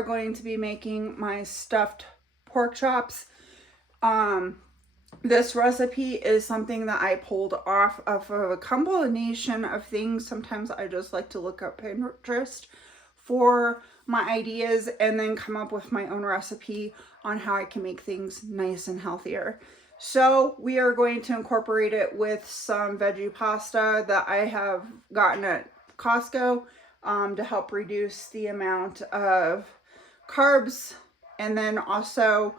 are going to be making my stuffed pork chops. This recipe is something that I pulled off of a combination of things. Sometimes I just like to look up Pinterest for my ideas and then come up with my own recipe on how I can make things nice and healthier. So we are going to incorporate it with some veggie pasta that I have gotten at Costco to help reduce the amount of carbs. And then also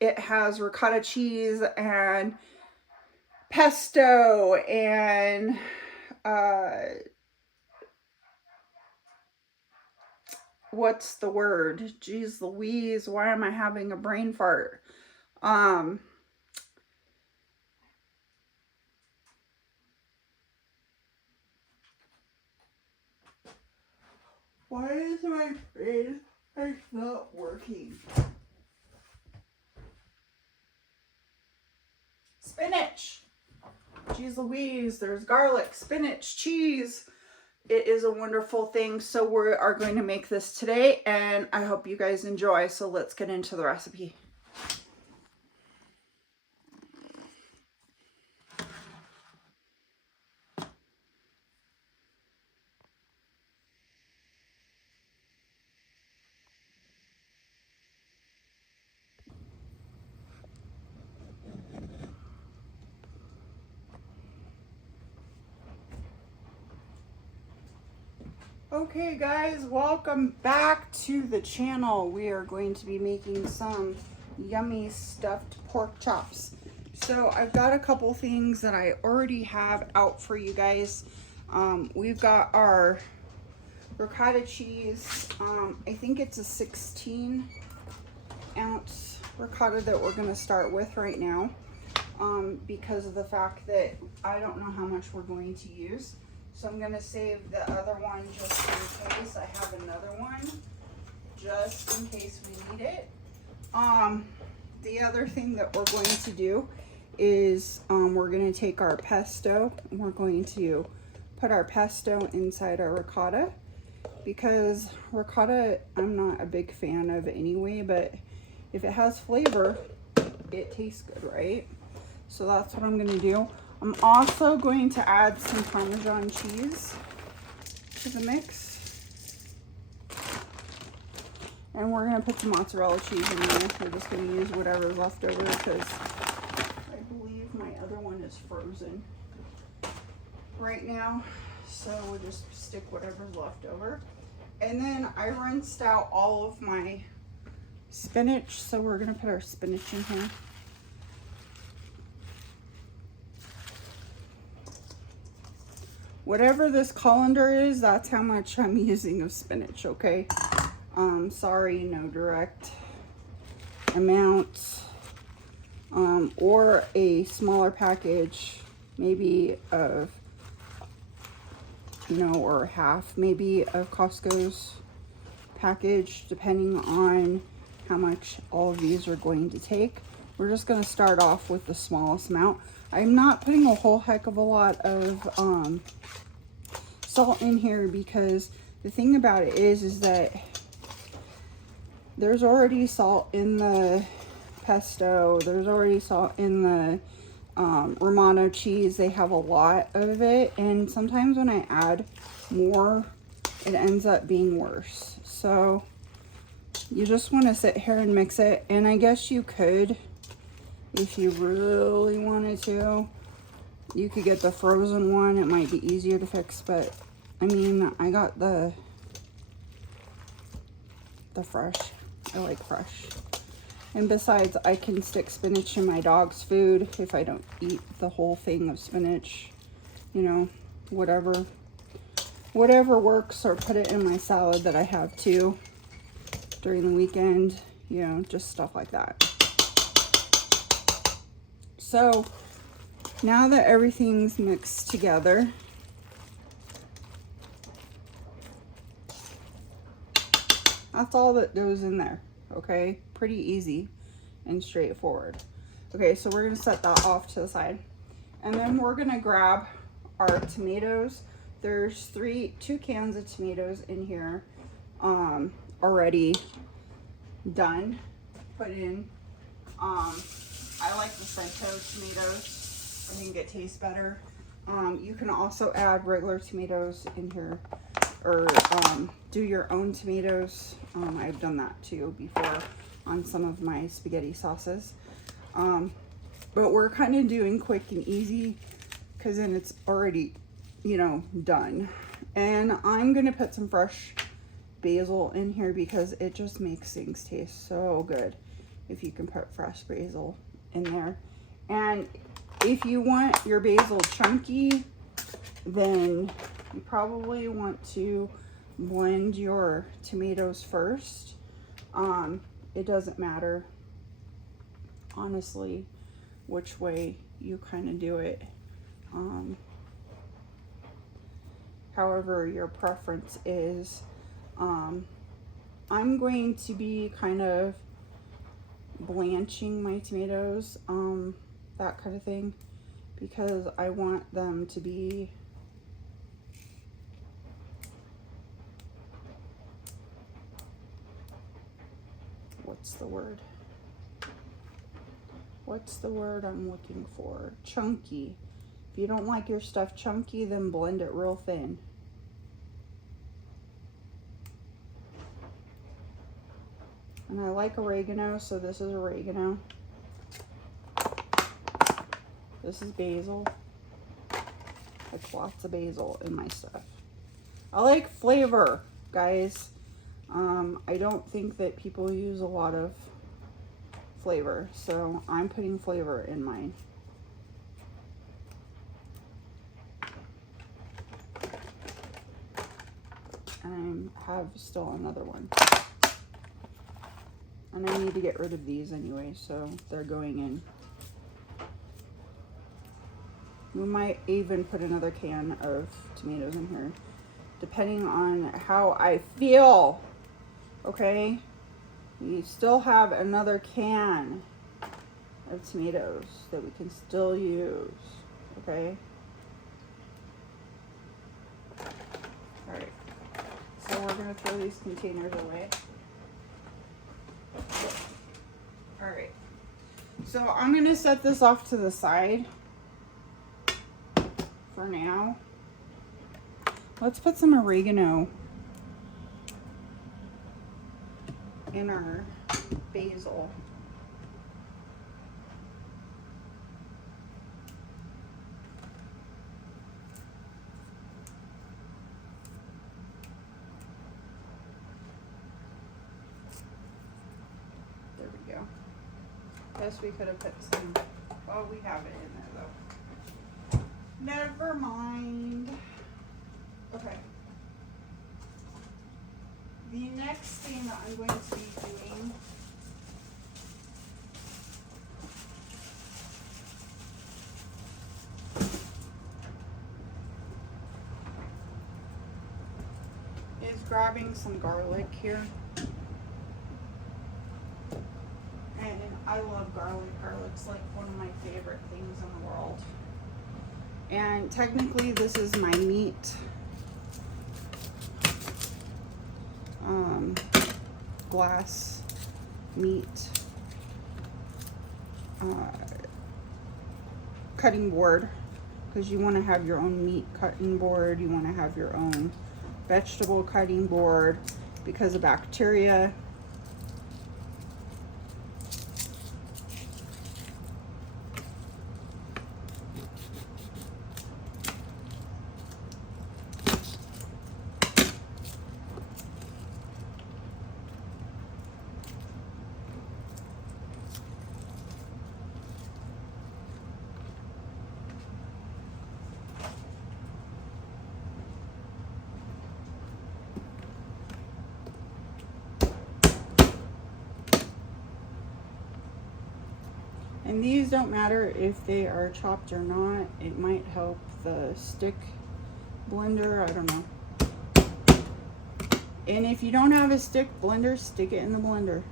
it has ricotta cheese and pesto and what's the word? Jeez Louise, why am I having a brain fart? Why is my brain not working? Spinach. Jeez Louise, there's garlic, spinach, cheese. It is a wonderful thing. So we are going to make this today and I hope you guys enjoy. So let's get into the recipe. Okay guys, welcome back to the channel. We are going to be making some yummy stuffed pork chops. So I've got a couple things that I already have out for you guys. We've got our ricotta cheese. I think it's a 16-ounce ricotta that we're going to start with right now because of the fact that I don't know how much we're going to use. So I'm going to save the other one just in case. I have another one just in case we need it. The other thing that we're going to do is we're going to take our pesto and we're going to put our pesto inside our ricotta, because ricotta I'm not a big fan of anyway, but if it has flavor, it tastes good, right? So that's what I'm going to do. I'm also going to add some Parmesan cheese to the mix. And we're going to put some mozzarella cheese in there. We're just going to use whatever's left over because I believe my other one is frozen right now. So we'll just stick whatever's left over. And then I rinsed out all of my spinach. So we're going to put our spinach in here. Whatever this colander is, that's how much I'm using of spinach, okay? Sorry, no direct amount. Or a smaller package, maybe of, you know, or half maybe of Costco's package, depending on how much all of these are going to take. We're just going to start off with the smallest amount. I'm not putting a whole heck of a lot of salt in here because the thing about it is that there's already salt in the pesto. There's already salt in the Romano cheese. They have a lot of it, and sometimes when I add more, it ends up being worse. So you just want to sit here and mix it, and I guess you could, if you really wanted to, you could get the frozen one. It might be easier to fix, but I mean, I got the fresh. I like fresh. And besides, I can stick spinach in my dog's food if I don't eat the whole thing of spinach. You know, whatever works, or put it in my salad that I have too during the weekend. You know, just stuff like that. So now that everything's mixed together, that's all that goes in there, okay? Pretty easy and straightforward. Okay, so we're gonna set that off to the side. And then we're gonna grab our tomatoes. There's two cans of tomatoes in here. already done, put in. I like the Cento tomatoes. I think it tastes better. You can also add regular tomatoes in here, or do your own tomatoes. I've done that too before on some of my spaghetti sauces. But we're kind of doing quick and easy because then it's already, you know, done. And I'm going to put some fresh basil in here because it just makes things taste so good if you can put fresh basil in there. And if you want your basil chunky, then you probably want to blend your tomatoes first. It doesn't matter, honestly, which way you kind of do it. However your preference is. I'm going to be kind of blanching my tomatoes, that kind of thing, because I want them to be what's the word I'm looking for? Chunky. If you don't like your stuff chunky, then blend it real thin. And I like oregano, so this is oregano. This is basil. Like lots of basil in my stuff. I like flavor, guys. I don't think that people use a lot of flavor, so I'm putting flavor in mine. And I have still another one. And I need to get rid of these anyway, so they're going in. We might even put another can of tomatoes in here, depending on how I feel. Okay? We still have another can of tomatoes that we can still use. Okay? Alright. So we're going to throw these containers away. Alright, so I'm going to set this off to the side for now. Let's put some oregano in our basil. Guess we could have put some, well, we have it in there though. Never mind. Okay. The next thing that I'm going to be doing is grabbing some garlic here. I love garlic. Garlic's like one of my favorite things in the world. And technically this is my meat. Glass meat cutting board, because you want to have your own meat cutting board. You want to have your own vegetable cutting board because of bacteria. And these don't matter if they are chopped or not. It might help the stick blender, I don't know. And if you don't have a stick blender, stick it in the blender.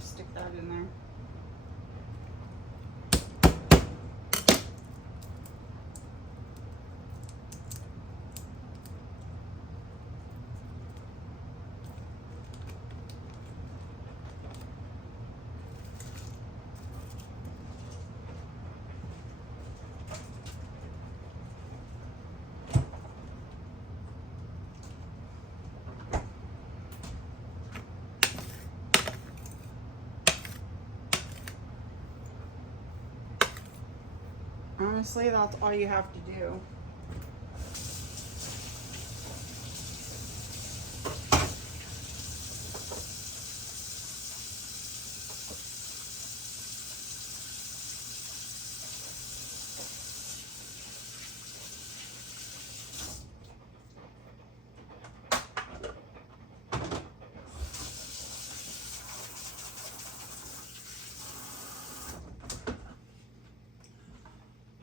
gonna stick that in there. Honestly, that's all you have to do.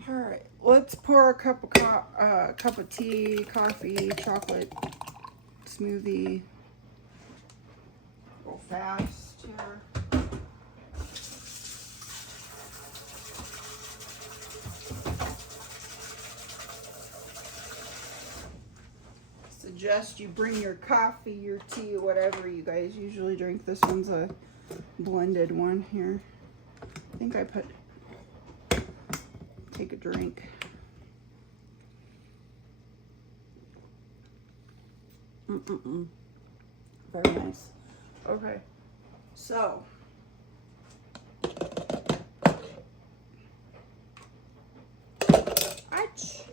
All right, let's pour a cup of tea, coffee, chocolate, smoothie. Go fast here. Suggest you bring your coffee, your tea, whatever you guys usually drink. This one's a blended one here. I think I take a drink. Very nice. Okay, so ouch.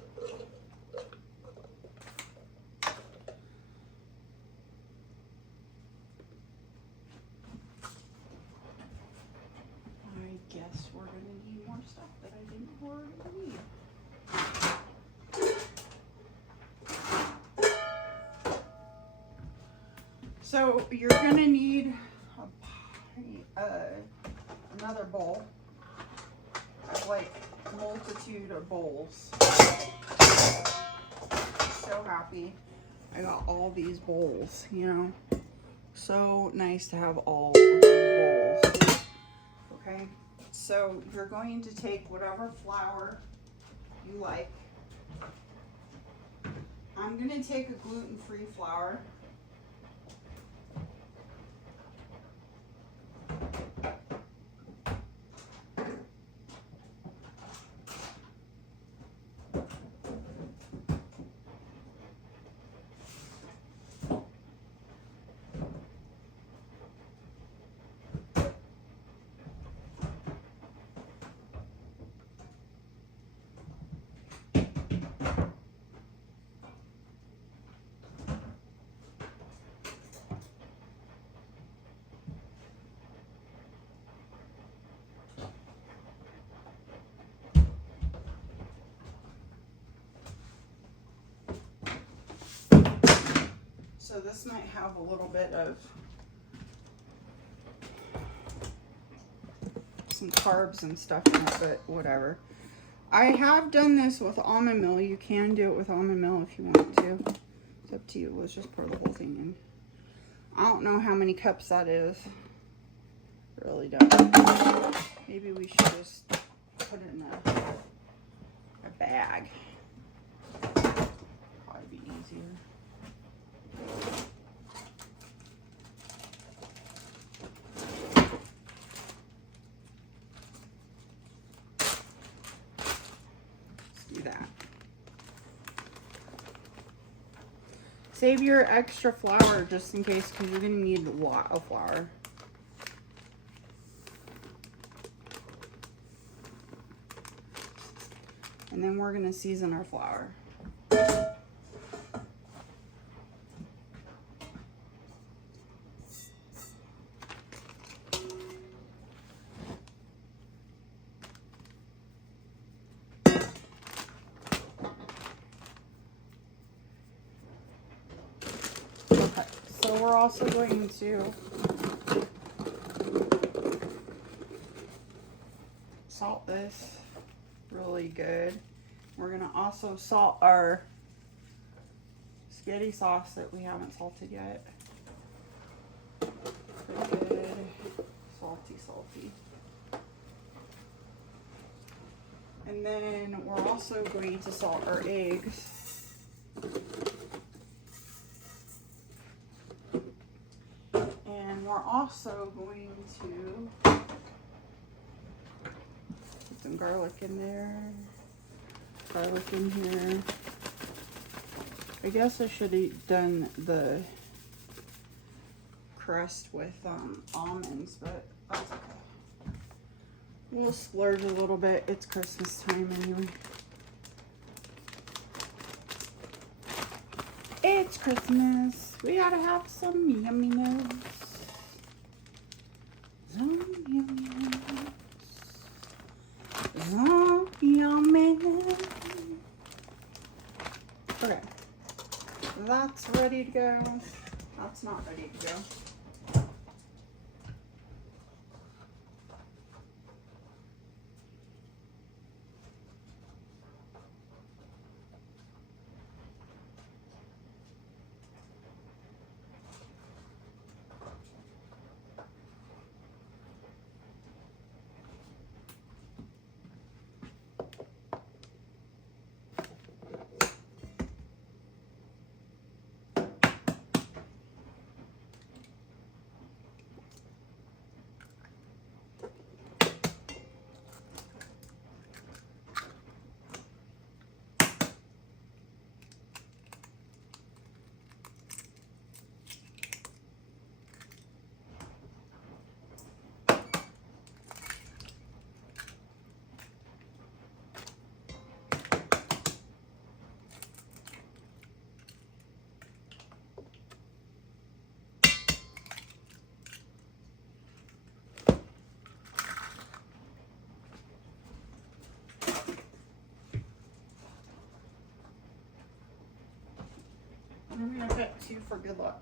I guess we're gonna need more stuff that I didn't know we were gonna need. So you're gonna need another bowl. I have like a multitude of bowls. So happy I got all these bowls, you know. So nice to have all of these bowls. Okay, so you're going to take whatever flour you like. I'm gonna take a gluten-free flour. So this might have a little bit of some carbs and stuff in it, but whatever. I have done this with almond meal. You can do it with almond meal if you want to. It's up to you. Let's just pour the whole thing in. I don't know how many cups that is. Really don't. Maybe we should just put it in a bag. Probably be easier. That. Save your extra flour just in case, because you're going to need a lot of flour. And then we're going to season our flour. We're also going to salt this really good. We're going to also salt our spaghetti sauce that we haven't salted yet. Pretty good. Salt salty. And then we're also going to salt our eggs. And we're also going to put some garlic in there. Garlic in here. I guess I should have done the crust with almonds, but that's okay. We'll splurge a little bit. It's Christmas time anyway. It's Christmas. We gotta have some yumminess. Some yumminess. Some yumminess. Okay. That's ready to go. That's not ready to go. I'm gonna put 2 for good luck.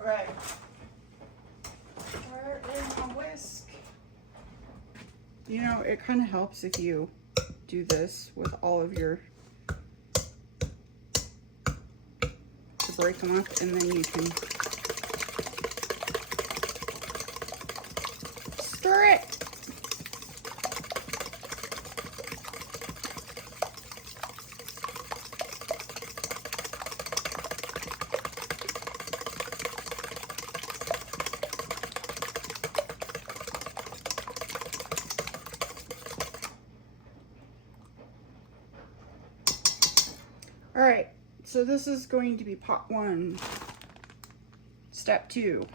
All right. Where is my whisk? You know, it kind of helps if you do this with all of your, to break them up, and then you can stir it. All right, so this is going to be pot 1, step 2.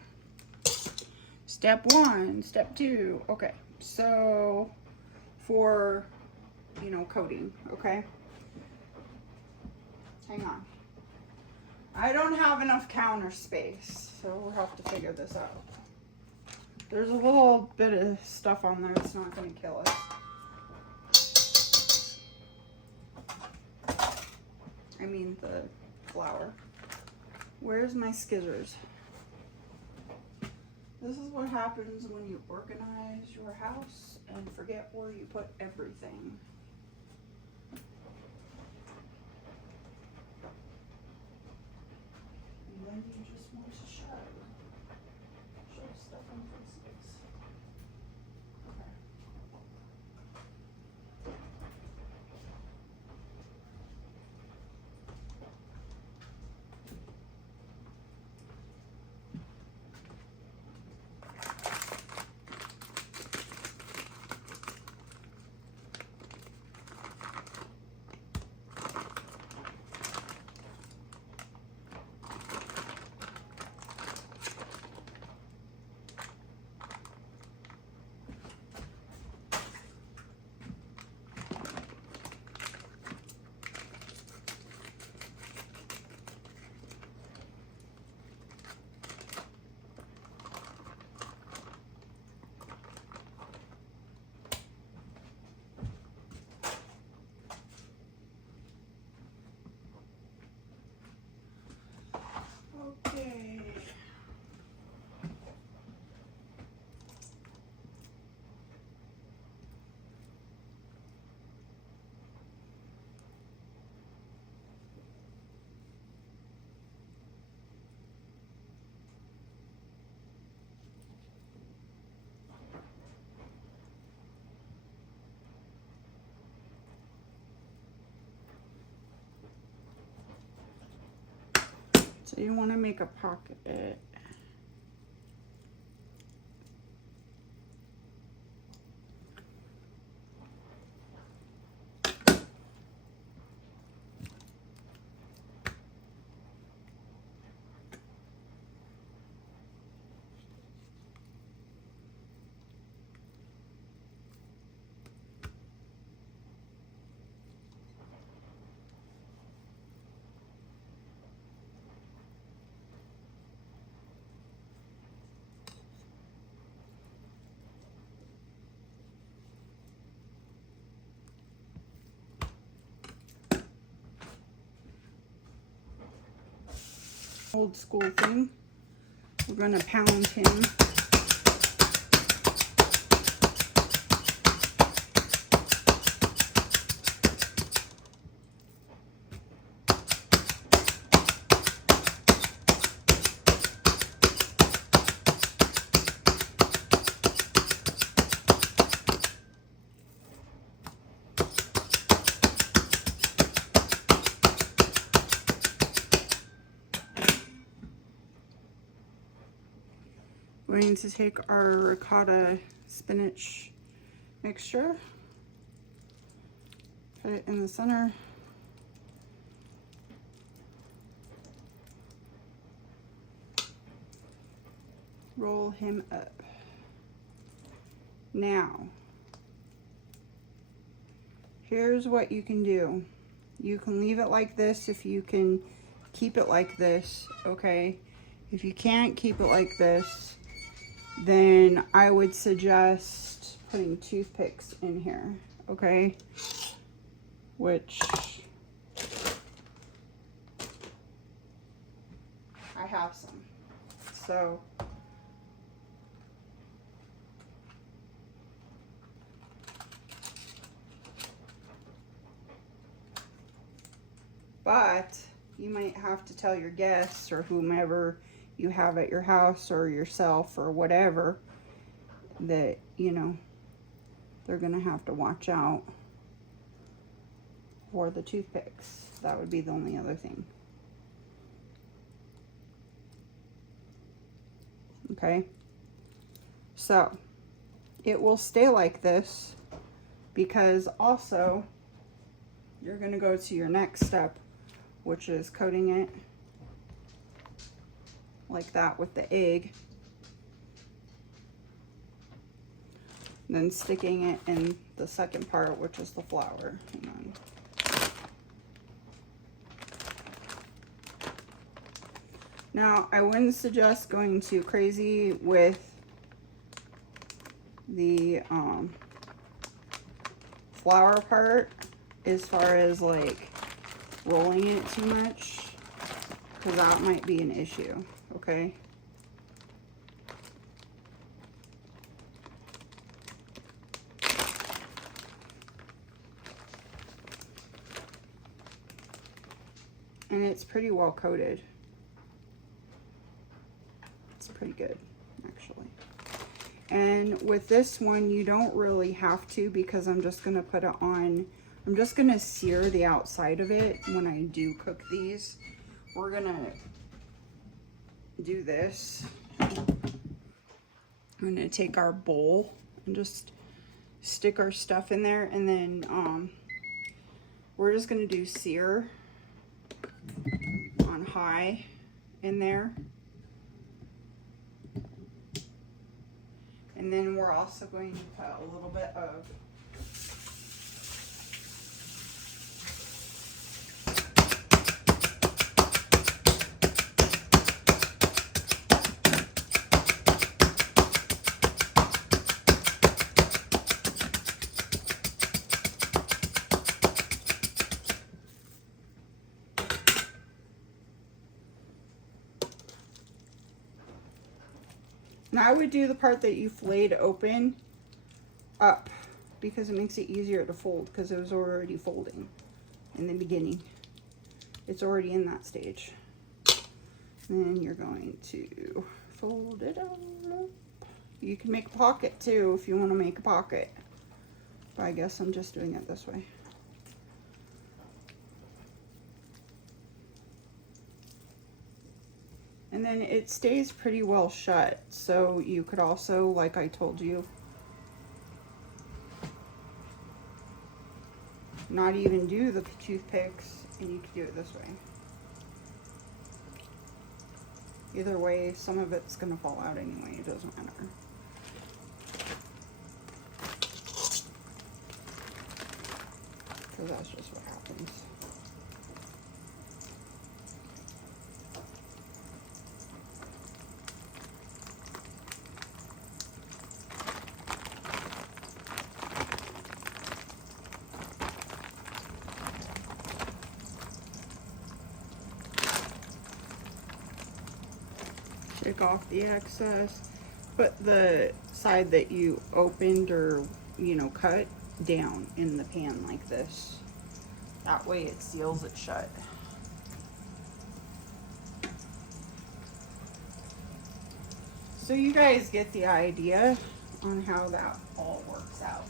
Step 1, step 2. Okay, so for, you know, coating, okay? Hang on. I don't have enough counter space, so we'll have to figure this out. There's a little bit of stuff on there that's not going to kill us. I mean the flour. Where's my scissors? This is what happens when you organize your house and forget where you put everything. And then you just want to show stuff in places. Okay. So you want to make a pocket. Old school thing. We're going to pound him. We're going to take our ricotta spinach mixture, put it in the center. Roll him up. Now, here's what you can do. You can leave it like this if you can keep it like this, okay? If you can't keep it like this, then I would suggest putting toothpicks in here, okay? Which I have some. So but you might have to tell your guests or whomever you have at your house or yourself or whatever that, you know, they're gonna have to watch out for the toothpicks. That would be the only other thing. Okay, so it will stay like this because also you're gonna go to your next step, which is coating it like that with the egg, then sticking it in the second part, which is the flour. Hang on. Now, I wouldn't suggest going too crazy with the flour part as far as like rolling it too much, because that might be an issue. Okay. And it's pretty well coated. It's pretty good, actually. And with this one, you don't really have to, because I'm just going to put it on. I'm just going to sear the outside of it when I do cook these. We're going to do this. I'm going to take our bowl and just stick our stuff in there, and then we're just going to do sear on high in there. And then we're also going to put a little bit of Now I would do the part that you flayed open up, because it makes it easier to fold, because it was already folding in the beginning. It's already in that stage. And then you're going to fold it up. You can make a pocket too if you want to make a pocket. But I guess I'm just doing it this way. And then it stays pretty well shut. So you could also, like I told you, not even do the toothpicks, and you could do it this way. Either way, some of it's gonna fall out anyway, it doesn't matter. Because that's just what happens. Take off the excess. Put the side that you opened or, you know, cut down in the pan like this. That way it seals it shut. So you guys get the idea on how that all works out.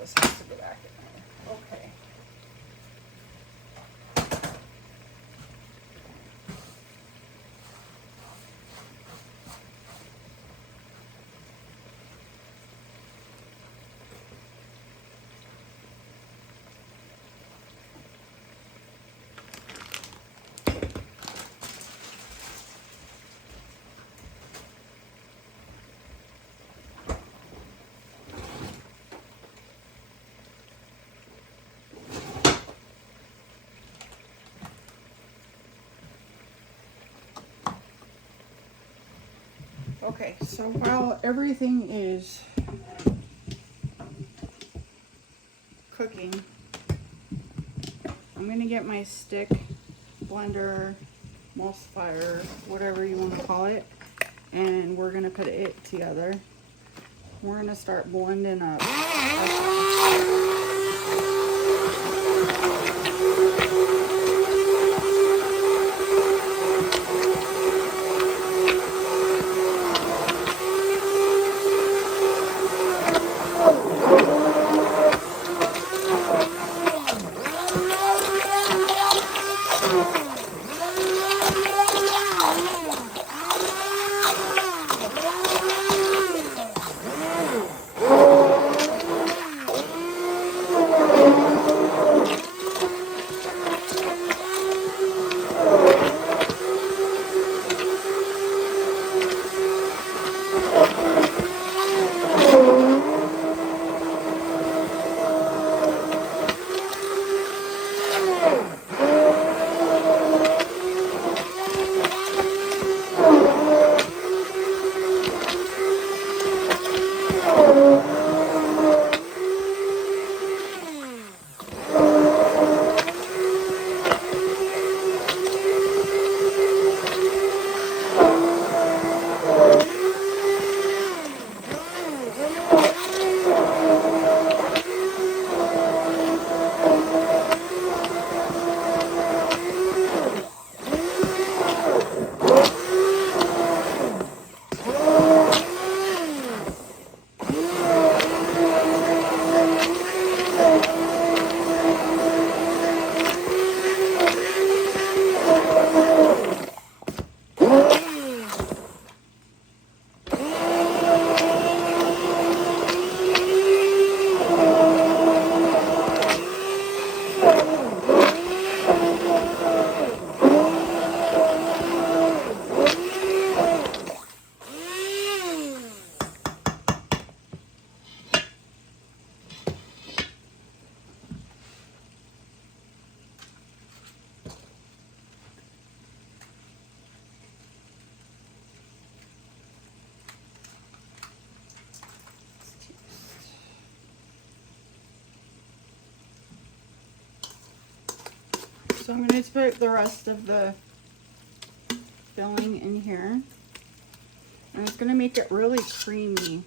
This has to go back in there. Okay. Okay, so while everything is cooking, I'm going to get my stick, blender, emulsifier, whatever you want to call it, and we're going to put it together. We're going to start blending up. So I'm going to put the rest of the filling in here. And it's going to make it really creamy.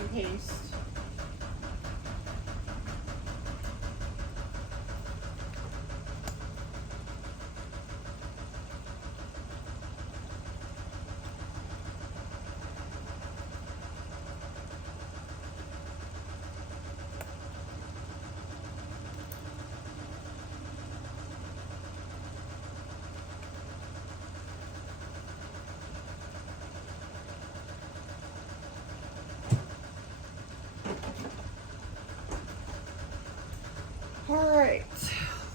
paste. All right,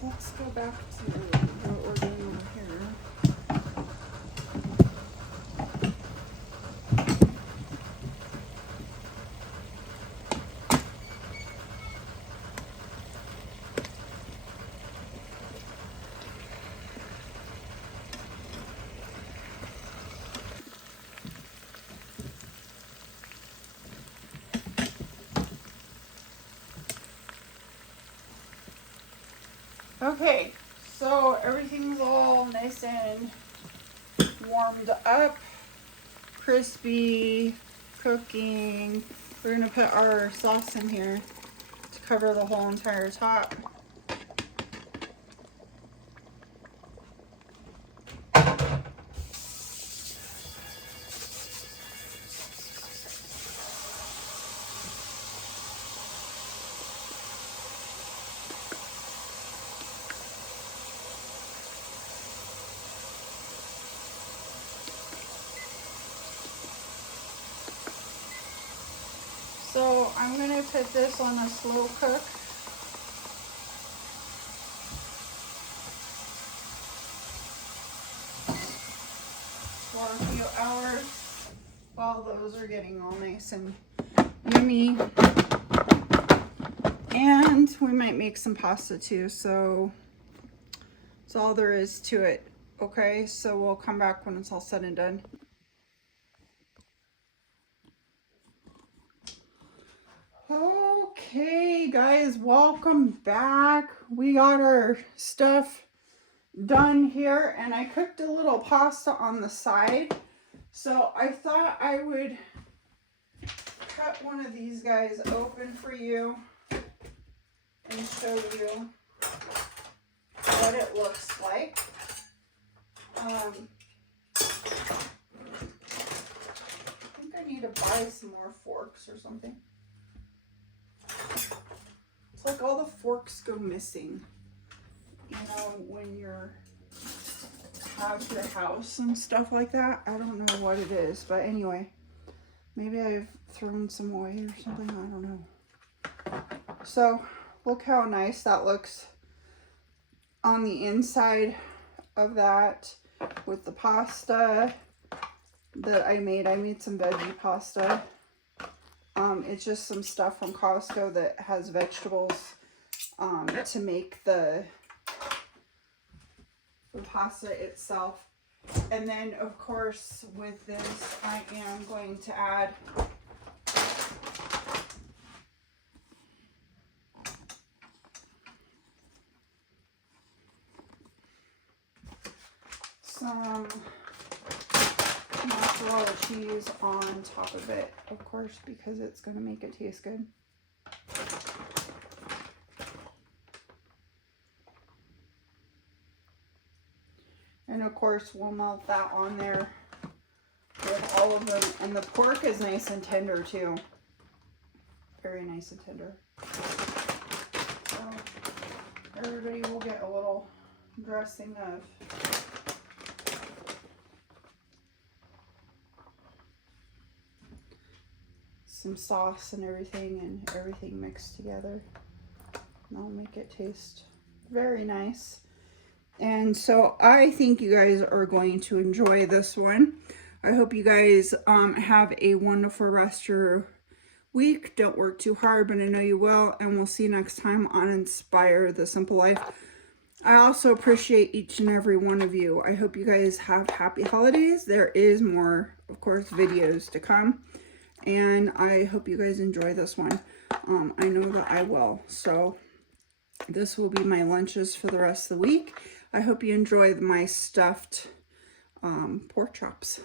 let's go back to what we're doing over here. Okay, so everything's all nice and warmed up, crispy, cooking. We're gonna put our sauce in here to cover the whole entire top. So I'm going to put this on a slow cook. For a few hours while those are getting all nice and yummy. And we might make some pasta too, so that's all there is to it. Okay, so we'll come back when it's all said and done. Okay guys, welcome back. We got our stuff done here, and I cooked a little pasta on the side, so I thought I would cut one of these guys open for you and show you what it looks like. I think I need to buy some more forks or something. It's like all the forks go missing, you know, when you're have your house and stuff like that. I don't know what it is, but anyway, maybe I've thrown some away or something. I don't know. So look how nice that looks on the inside of that with the pasta that I made. I made some veggie pasta. It's just some stuff from Costco that has vegetables to make the pasta itself. And then of course with this I am going to add some mozzarella cheese on top of it, of course, because it's going to make it taste good. And of course we'll melt that on there with all of them. And the pork is nice and tender too. Very nice and tender. So everybody will get a little dressing of some sauce and everything mixed together. That'll make it taste very nice. And so I think you guys are going to enjoy this one. I hope you guys have a wonderful rest of your week. Don't work too hard, but I know you will. And we'll see you next time on Inspire the Simple Life. I also appreciate each and every one of you. I hope you guys have happy holidays. There is more, of course, videos to come. And I hope you guys enjoy this one. I know that I will. So this will be my lunches for the rest of the week. I hope you enjoy my stuffed pork chops.